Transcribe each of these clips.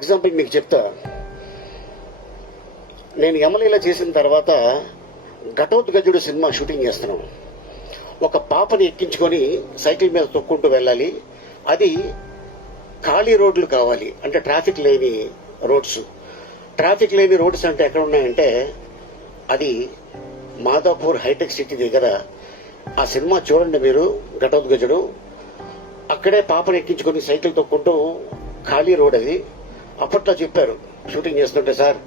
Example మీకు చెప్తా. నేను యమలీల చేసిన తర్వాత ఘటోద్గజుడు సినిమా షూటింగ్ చేస్తున్నాం. ఒక పాపని ఎక్కించుకొని సైకిల్ మీద తొక్కుంటూ వెళ్ళాలి. అది ఖాళీ రోడ్లు కావాలి, అంటే ట్రాఫిక్ లేని రోడ్స్. ట్రాఫిక్ లేని రోడ్స్ అంటే ఎక్కడ ఉన్నాయంటే అది మాదాపూర్ హైటెక్ సిటీ దగ్గర. ఆ సినిమా చూడండి మీరు, ఘటోద్గజుడు. అక్కడే పాపని ఎక్కించుకొని సైకిల్ తొక్కుంటూ ఖాళీ రోడ్ అది. అప్పట్లో చెప్పారు షూటింగ్ చేస్తుంటే, సార్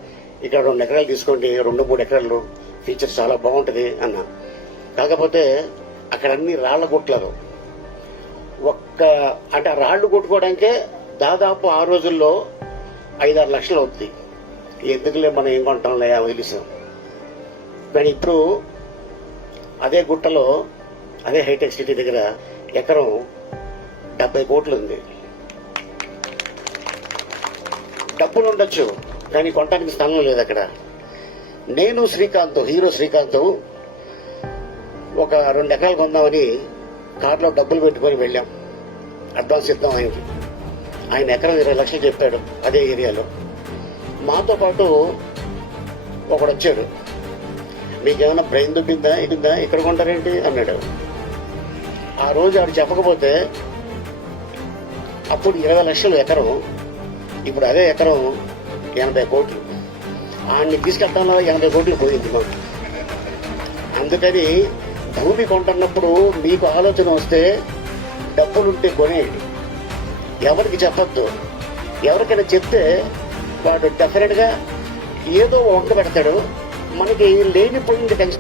ఇక్కడ 2 ఎకరాలు తీసుకోండి, 2-3 ఎకరాలు, ఫీచర్స్ చాలా బాగుంటది అన్న. కాకపోతే అక్కడ అన్ని రాళ్ల గుట్లలో అంటే ఆ రాళ్లు కొట్టుకోవడానికే దాదాపు ఆ రోజుల్లో 5-6 లక్షలు అవుతుంది. ఎందుకులే మనం ఏం కొంటాంలే వదిలేసాం. కానీ ఇప్పుడు అదే గుట్టలో, అదే హైటెక్ సిటీ దగ్గర ఎకరం 70 కోట్లు ఉంది. డబ్బులు ఉండొచ్చు, కానీ కొనడానికి స్థలం లేదు అక్కడ. నేను శ్రీకాంత్, హీరో శ్రీకాంత్, ఒక 2 ఎకరాలు కొందామని కారులో డబ్బులు పెట్టుకొని వెళ్ళాం. అడ్వాన్స్ ఇద్దాం ఆయనకి. ఆయన ఎకరం 20 లక్షలు చెప్పాడు అదే ఏరియాలో. మాతో పాటు ఒకడు వచ్చాడు. మీకేమైనా బ్రెయిన్ దుబ్బిందా, ఇదిందా, ఇక్కడ కొంటారేంటి అన్నాడు. ఆ రోజు ఆడు చెప్పకపోతే అప్పుడు 20 లక్షలు ఎకరం, ఇప్పుడు అదే ఎకరం 80 కోట్లు. ఆయన్ని తీసుకెళ్తాలో 80 కోట్లు పోయింది మాకు. అందుకని భూమి కొంటున్నప్పుడు మీకు ఆలోచన వస్తే డబ్బులుంటే కొనేయండి. ఎవరికి చెప్పొద్దు. ఎవరికైనా చెప్తే వాడు డెఫినెట్ గా ఏదో వంక పెడతాడు. మనకి లేనిపోయింది టెన్షన్.